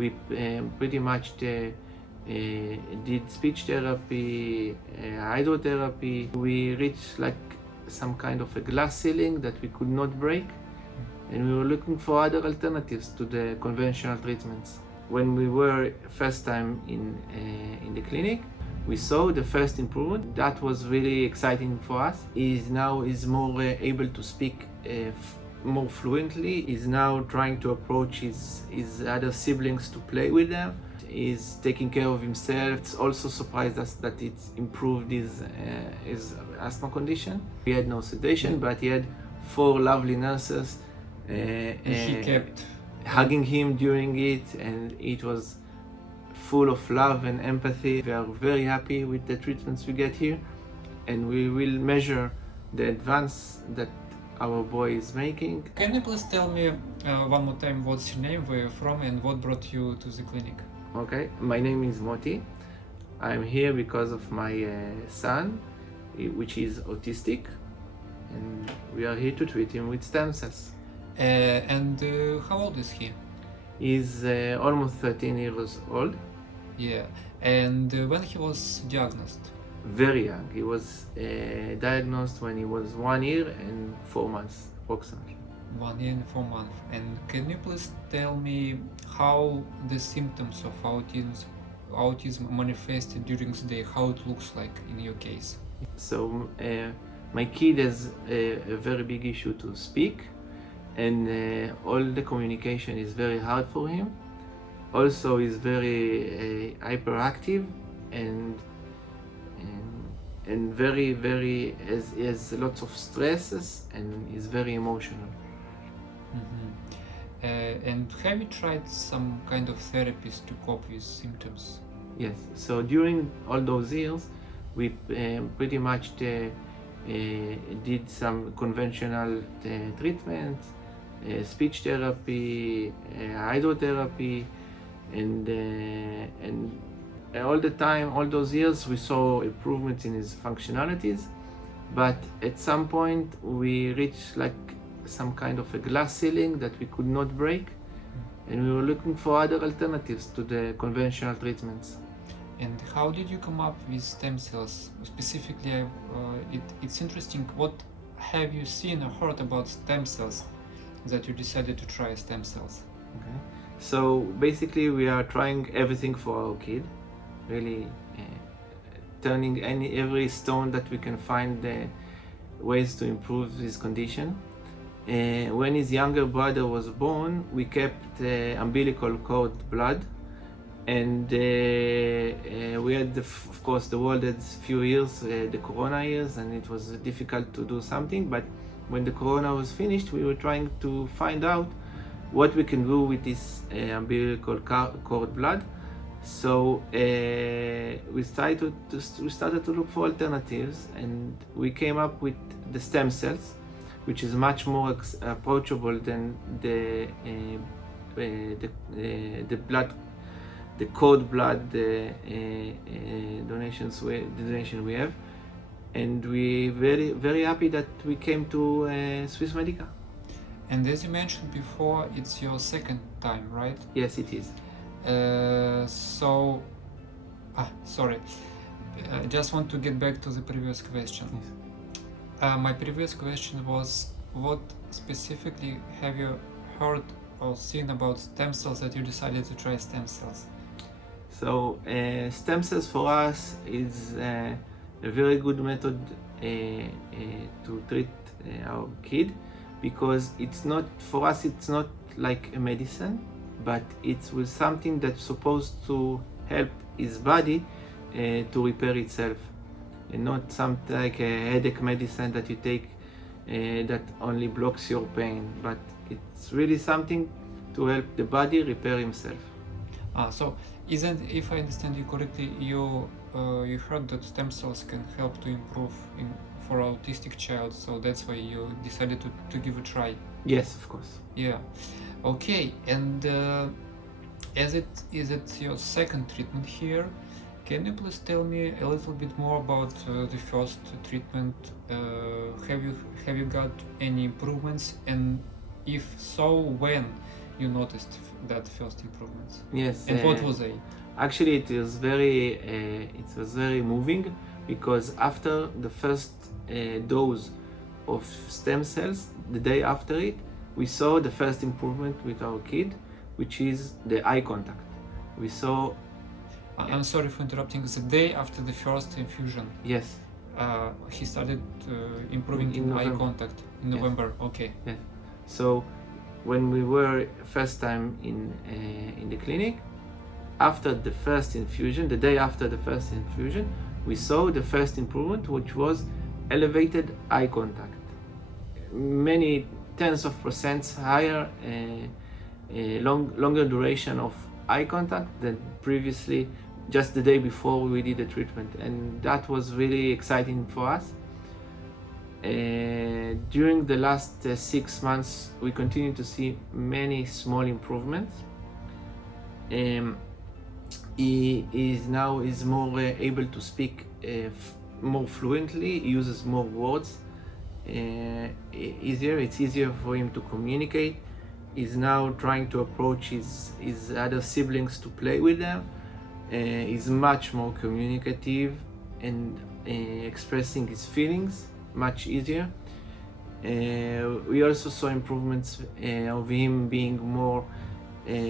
We pretty much did speech therapy, hydrotherapy. We reached like some kind of a glass ceiling that we could not break, and we were looking for other alternatives to the conventional treatments. When we were first time in the clinic, we saw the first improvement. That was really exciting for us. He now is more able to speak more fluently. He's now trying to approach his other siblings to play with them. He's taking care of himself. It's also surprised us that it's improved his asthma condition. He had no sedation, but he had 4 lovely nurses He kept hugging him during it, and it was full of love and empathy. We are very happy with the treatments we get here, and we will measure the advance that our boy is making. Can you please tell me one more time what's your name, where you're from, and what brought you to the clinic? Okay, my name is Moti. I'm here because of my son, which is autistic, and we are here to treat him with stem cells. And how old is he? He's almost 13 years old, Yeah. And when he was diagnosed? very young. He was diagnosed when he was 1 year and 4 months approximately. 1 year and 4 months. And can you please tell me how the symptoms of autism manifested during the day, how it looks like in your case? So my kid has a very big issue to speak, and all the communication is very hard for him. Also, he's very hyperactive and very has lots of stresses, and is very emotional. And have you tried some kind of therapies to cope with symptoms? Yes. So during all those years, we pretty much did some conventional treatments, speech therapy, hydrotherapy, and all the time, all those years, we saw improvements in his functionalities. But at some point, we reached like some kind of a glass ceiling that we could not break, and we were looking for other alternatives to the conventional treatments. And how did you come up with stem cells? Specifically, it's interesting, what have you seen or heard about stem cells that you decided to try stem cells? Okay. So basically, we are trying everything for our kid, really turning every stone that we can find ways to improve his condition. When his younger brother was born, we kept umbilical cord blood, and we had, of course, the world had few years, the corona years, and it was difficult to do something. But when the corona was finished, we were trying to find out what we can do with this umbilical cord blood. So we started to look for alternatives, and we came up with the stem cells, which is much more approachable than the blood, the cord blood donation we have, and we very happy that we came to Swiss Medica. And as you mentioned before, it's your second time, right? Yes, it is. Sorry. I just want to get back to the previous question. Yes. My previous question was, what specifically have you heard or seen about stem cells that you decided to try stem cells? So stem cells for us is a very good method to treat our kid, because it's not, for us, it's not like a medicine, but it's with something that's supposed to help his body to repair itself, and not something like a headache medicine that you take that only blocks your pain, but it's really something to help the body repair himself. So isn't, if I understand you correctly, you heard that stem cells can help to improve for autistic child, so that's why you decided to give a try. Yes, of course. Yeah. Okay. And as it is your second treatment here, can you please tell me a little bit more about the first treatment? Have you got any improvements, and if so, when you noticed that first improvements? Yes. And what was they? Actually, it was very moving, because after the first dose of stem cells, the day after it, we saw the first improvement with our kid, which is the eye contact. We saw. I'm sorry for interrupting. The day after the first infusion, Yes. he started improving In in eye November. contact in Yes. November. Okay. Yes. So, when we were first time in the clinic, after the first infusion, the day after the first infusion, we saw the first improvement, which was elevated eye contact. Many tens of percents higher, longer duration of eye contact than previously, just the day before we did the treatment, and that was really exciting for us. During the last 6 months, we continue to see many small improvements. He is more able to speak more fluently, uses more words easier. It's easier for him to communicate. He's now trying to approach his other siblings to play with them. He's much more communicative and expressing his feelings much easier. We also saw improvements of him being more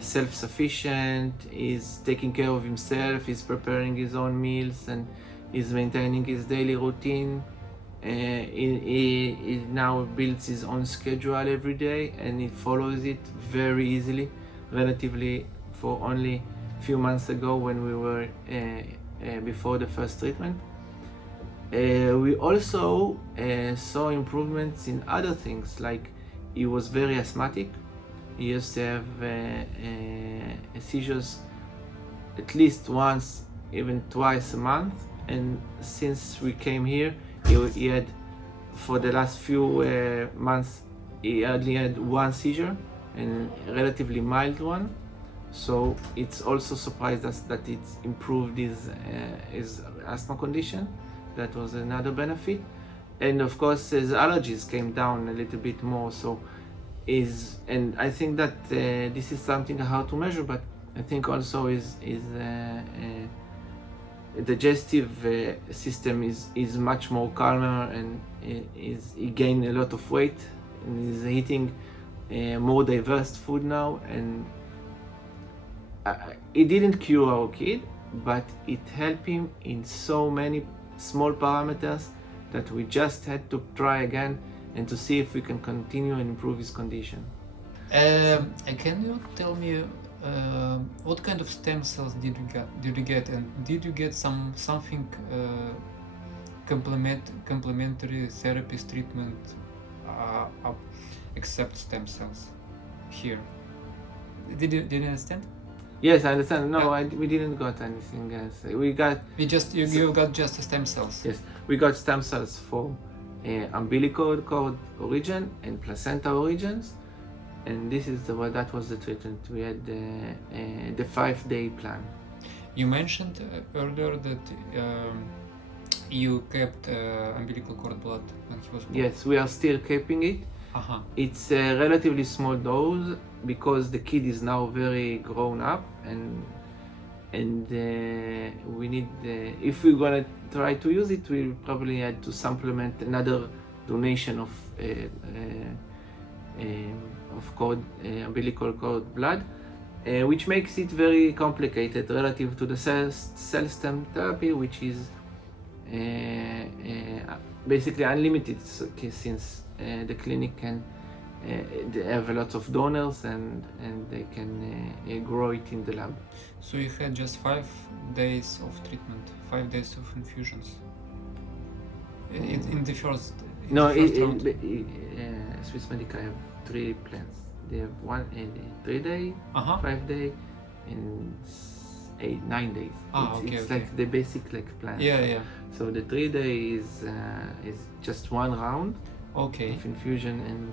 self-sufficient. He's taking care of himself, he's preparing his own meals, and he's maintaining his daily routine. He now builds his own schedule every day, and he follows it very easily, relatively, for only a few months ago when we were before the first treatment. We also saw improvements in other things, like he was very asthmatic. He used to have seizures at least once, even twice a month, and since we came here, he had, for the last few months, he only had one seizure, and a relatively mild one. So it's also surprised us that it's improved his asthma condition. That was another benefit. And of course his allergies came down a little bit more. So and I think that this is something hard to measure, but I think also his digestive system is much more calmer, and he gained a lot of weight, and is eating more diverse food now. And it didn't cure our kid, but it helped him in so many small parameters that we just had to try again and to see if we can continue and improve his condition. Can you tell me what kind of stem cells did you get, and did you get something complementary therapies treatment except stem cells here? Did you understand? Yes, I understand. No, we didn't got anything else. You got just stem cells. Yes, we got stem cells for umbilical cord origin and placenta origins, and that was the treatment. We had the 5-day plan. You mentioned earlier that you kept umbilical cord blood when he was born. Yes, we are still keeping it. It's a relatively small dose because the kid is now very grown up, and we need, if we're gonna try to use it, we'll probably had to supplement another donation of umbilical cord blood, which makes it very complicated relative to the cell stem therapy, which is basically unlimited, since the clinic can they have a lot of donors, and they can grow it in the lab. So you had just 5 days of treatment, 5 days of infusions in the first. Swiss Medica have 3 plans. They have 3 day, 5 day, and 9 days. It's like the basic plan. Yeah. So the 3 day is just one round of infusion, and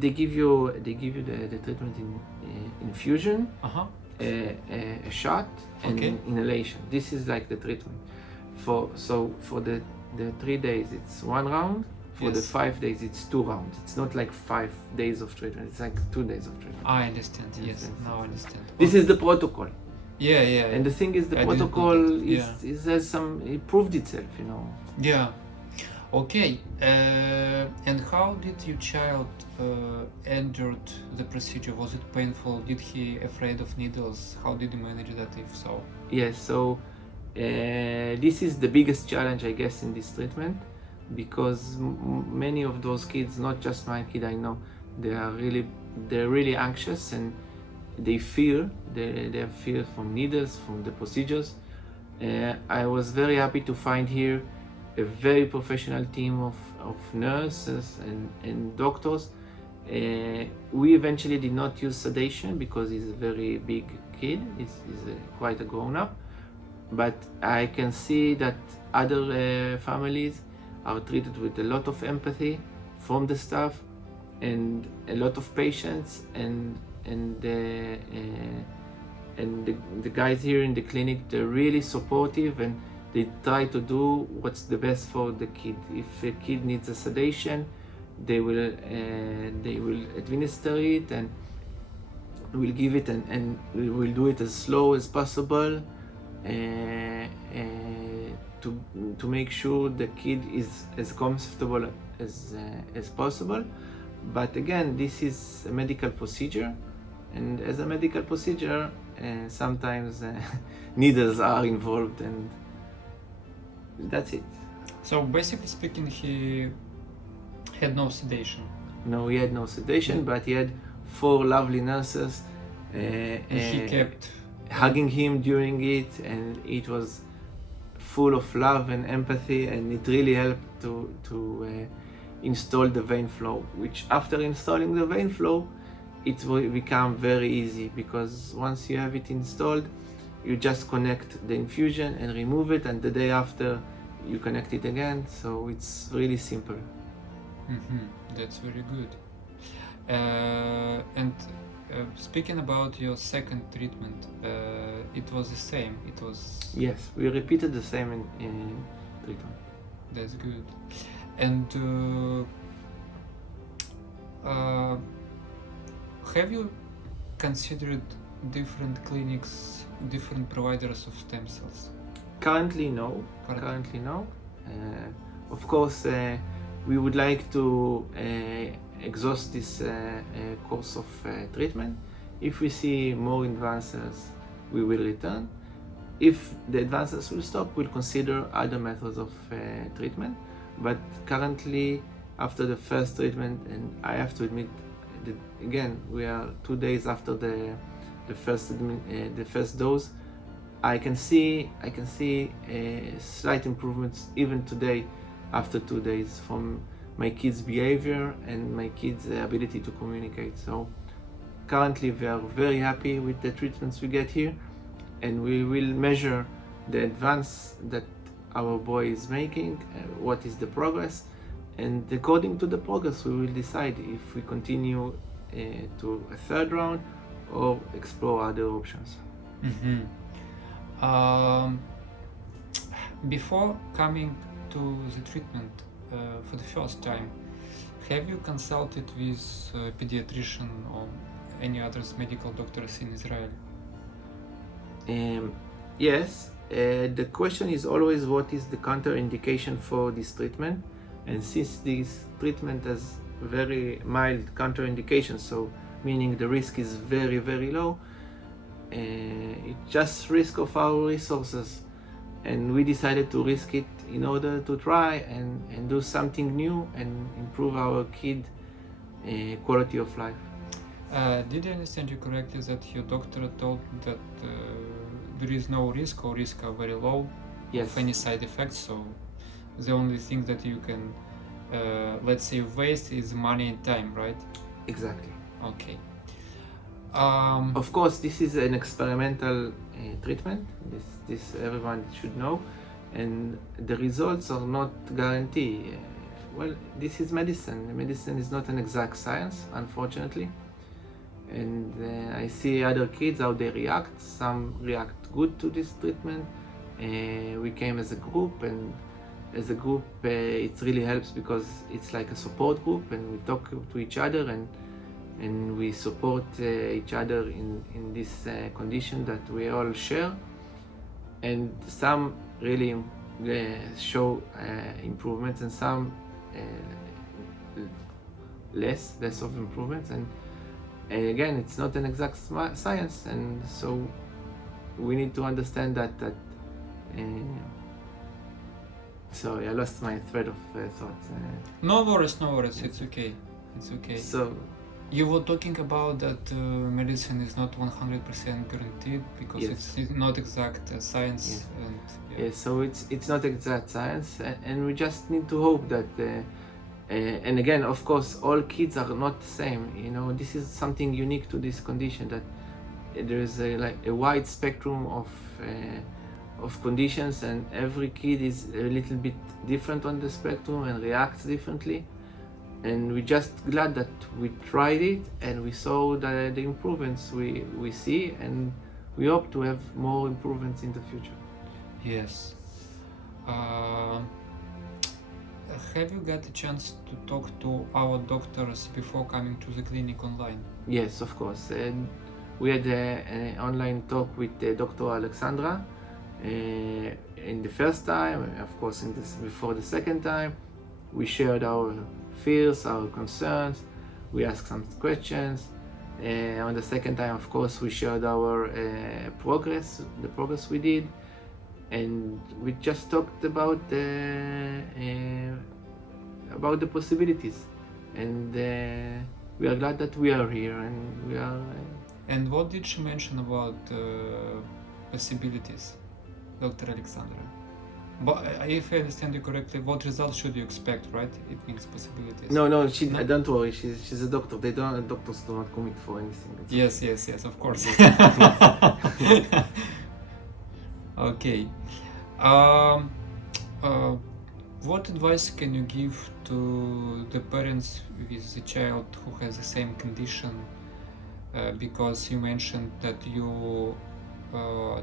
they give you the treatment in infusion, a shot, and inhalation. This is like the treatment. For the 3 days, it's one round For the Yes. 5 days, it's 2 rounds. It's not like 5 days of treatment. It's like 2 days of treatment. I understand. Yes, Yes. yes, Now I yes. understand. This is the protocol. Yeah, yeah. And the thing is, the I didn't know protocol that. is, Yeah. is has some, it proved itself, you know. Yeah. Okay. And how did your child endured the procedure? Was it painful? Did he afraid of needles? How did you manage that, if so? Yes, so this is the biggest challenge, I guess, in this treatment, because many of those kids, not just my kid, I know, they're really anxious, and they have fear from needles, from the procedures. I was very happy to find here a very professional team of nurses and doctors. We eventually did not use sedation because he's a very big kid, he's quite a grown-up, but I can see that other families are treated with a lot of empathy from the staff and a lot of patience, and the guys here in the clinic, they're really supportive, and they try to do what's the best for the kid. If a kid needs a sedation, they will administer it, and we'll give it, and we will do it as slow as possible, to make sure the kid is as comfortable as possible. But again, this is a medical procedure, and as a medical procedure, sometimes needles are involved, and that's it. So basically speaking, he had no sedation. No, he had no sedation, but he had 4 lovely nurses He kept hugging him during it, and it was full of love and empathy, and it really helped to install the vein flow, which after installing the vein flow, it will become very easy, because once you have it installed, you just connect the infusion and remove it, and the day after you connect it again, so it's really simple. That's very good. And speaking about your second treatment, it was the same. It was. Yes, we repeated the same in treatment. That's good. And have you considered different clinics, different providers of stem cells? Currently, no. Of course, we would like to exhaust this course of treatment. If we see more advances, we will return. If the advances will stop, we'll consider other methods of treatment. But currently, after the first treatment, and I have to admit that again, we are 2 days after the first dose, I can see slight improvements even today after 2 days from my kids' behavior and my kids' ability to communicate. So currently we are very happy with the treatments we get here, and we will measure the advance that our boy is making, what is the progress, and according to the progress we will decide if we continue to a third round or explore other options. Before coming to the treatment for the first time, have you consulted with a pediatrician or any other medical doctors in Israel? Yes, the question is always what is the contraindication for this treatment, and since this treatment has very mild contraindications, so meaning the risk is very, very low, it's just risk of our resources, and we decided to risk it in order to try and do something new and improve our kid quality of life. Did I understand you correctly that your doctor told that there is no risk, or risk are very low Yes. of any side effects, so the only thing that you can let's say waste is money and time, right? Exactly. Okay. Of course, this is an experimental treatment. This everyone should know, and the results are not guaranteed. Well, this is medicine. Medicine is not an exact science, unfortunately. And I see other kids how they react. Some react good to this treatment. We came as a group, and as a group, it really helps because it's like a support group, and we talk to each other, and we support each other in this condition that we all share. And some really show improvements, and some less of improvements. And again, it's not an exact science, and so we need to understand that. Sorry, I lost my thread of thought. No worries, it's okay. It's okay. So you were talking about that medicine is not 100% guaranteed because yes, it's not exact science. Yes. And yeah, so it's not exact science, and we just need to hope that. And again, of course, all kids are not the same. You know, this is something unique to this condition, that there is like a wide spectrum of conditions, and every kid is a little bit different on the spectrum and reacts differently. And we're just glad that we tried it and we saw the improvements we see, and we hope to have more improvements in the future. yes. Have you got a chance to talk to our doctors before coming to the clinic online? Yes, of course. And we had an online talk with Dr. Alexandra in the first time. Of course, before the second time, we shared our fears, our concerns. We asked some questions. On the second time, of course, we shared our the progress we did, and we just talked about the possibilities. And we are glad that we are here, and we are. And what did she mention about possibilities, Dr. Alexandra? But if I understand you correctly, what results should you expect, right? It means possibilities. No, don't worry. She's a doctor. Doctors do not commit for anything. Yes, of course. Okay. What advice can you give to the parents with a child who has the same condition? Because you mentioned that you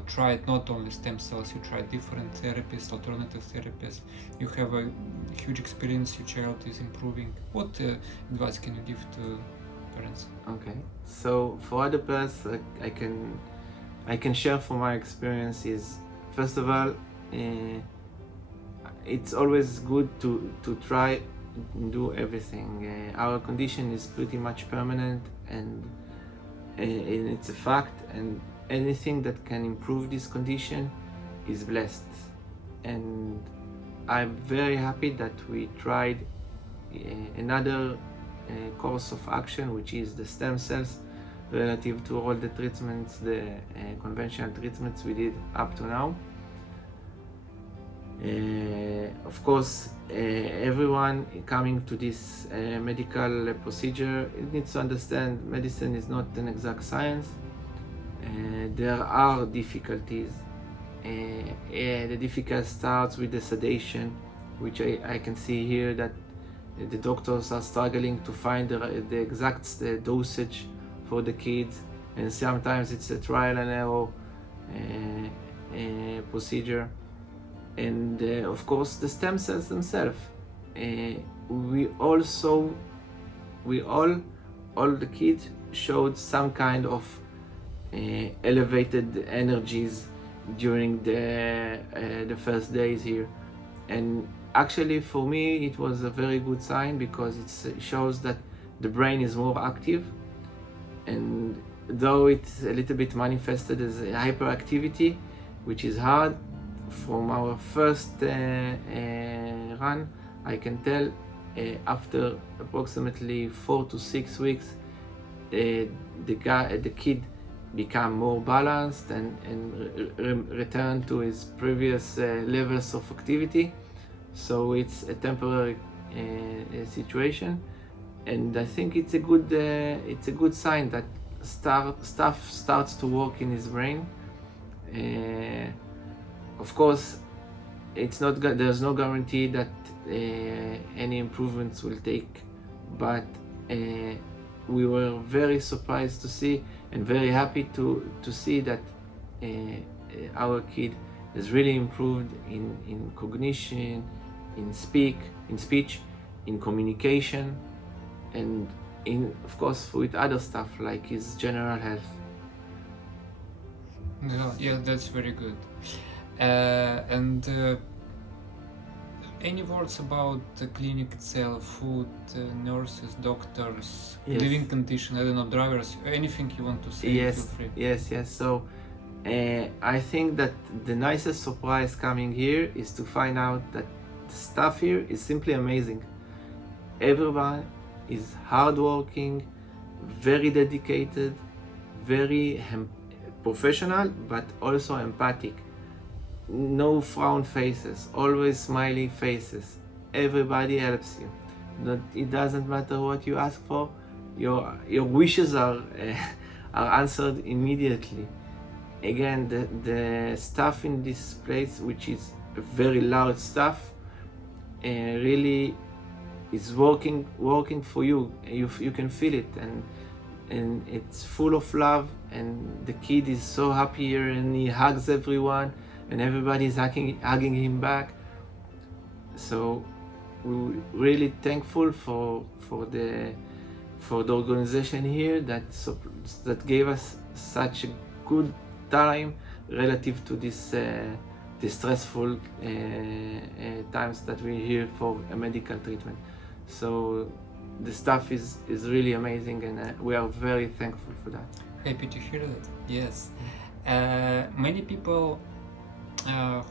tried not only stem cells, you tried different therapies, alternative therapies. You have a huge experience, your child is improving. What advice can you give to parents? Okay, so for other parents, I can share from my experiences. First of all, it's always good to try and do everything. Our condition is pretty much permanent, and it's a fact, and anything that can improve this condition is blessed. And I'm very happy that we tried another course of action, which is the stem cells, relative to all the treatments, the conventional treatments we did up to now. Of course, everyone coming to this medical procedure needs to understand medicine is not an exact science. There are difficulties. The difficulty starts with the sedation, which I can see here that the doctors are struggling to find the exact dosage for the kids, and sometimes it's a trial and error procedure. And of course, the stem cells themselves. All the kids showed some kind of elevated energies during the first days here, and actually for me it was a very good sign, because it shows that the brain is more active, and though it's a little bit manifested as hyperactivity, which is hard. From our first run, I can tell after approximately 4 to 6 weeks, the kid become more balanced and return to his previous levels of activity. So it's a temporary situation, and I think it's a good sign that stuff starts to work in his brain. Of course, there's no guarantee that any improvements will take, but we were very surprised to see, and very happy to see that our kid has really improved in cognition, in speech, in communication, and in, of course, with other stuff like his general health. Yeah, that's very good. And any words about the clinic itself, food, nurses, doctors, Yes. living condition, I don't know, drivers, anything you want to say, feel Yes, free. yes. So I think that the nicest surprise coming here is to find out that the staff here is simply amazing. Everyone is hardworking, very dedicated, very professional, but also empathic. No frown faces, always smiley faces. Everybody helps you. It doesn't matter what you ask for. Your wishes are are answered immediately. Again, the staff in this place, which is a very large staff, really is working for you. You can feel it, and it's full of love, and the kid is so happy here, and he hugs everyone, and everybody is hugging him back. So we're really thankful for the organization here that gave us such a good time relative to this the stressful times that we're here for a medical treatment. So the staff is really amazing, and we are very thankful for that. Happy to hear that. Yes. Many people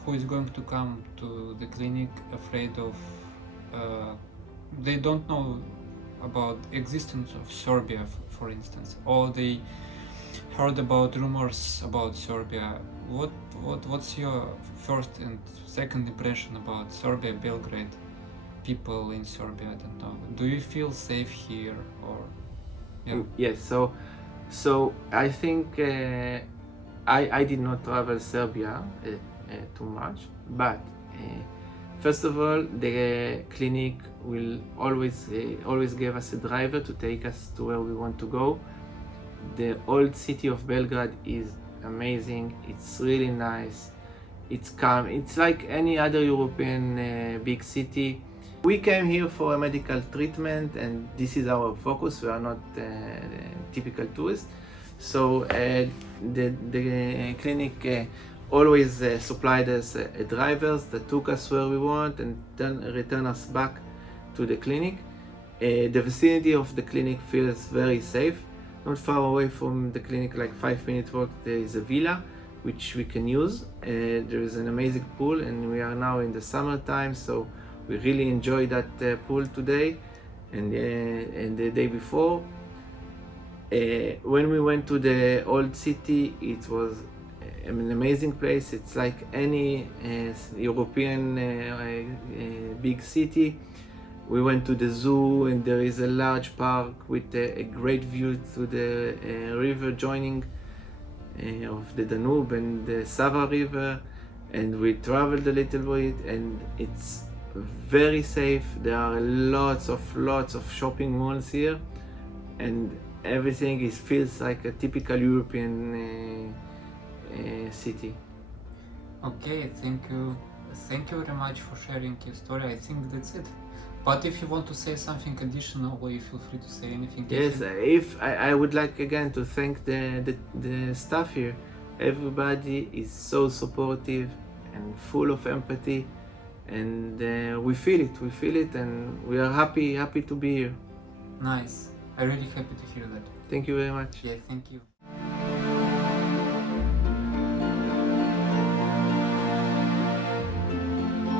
who is going to come to the clinic afraid of they don't know about existence of Serbia, for instance, or they heard about rumors about Serbia. What's your first and second impression about Serbia, Belgrade, people in Serbia? I don't know. Do you feel safe here, or yeah? Yes. So I think I did not travel Serbia too much, but first of all, the clinic will always give us a driver to take us to where we want to go. The old city of Belgrade is amazing. It's really nice. It's calm. It's like any other European big city. We came here for a medical treatment, and this is our focus. We are not typical tourists. So the clinic always supplied us drivers that took us where we want and then return us back to the clinic. The vicinity of the clinic feels very safe. Not far away from the clinic, like 5 minutes walk, there is a villa which we can use. There is an amazing pool, and we are now in the summertime, so we really enjoyed that pool today and the day before. When we went to the old city, it was an amazing place. It's like any European big city. We went to the zoo, and there is a large park with a great view to the river joining of the Danube and the Sava River, and we traveled a little bit, and it's very safe. There are lots of shopping malls here, and everything feels like a typical European city. Okay, thank you very much for sharing your story. I think that's it. But if you want to say something additional, you feel free to say anything. Yes, if I would like again to thank the staff here. Everybody is so supportive and full of empathy, and we feel it, and we are happy to be here. Nice. I'm really happy to hear that. Thank you very much. Yeah, thank you.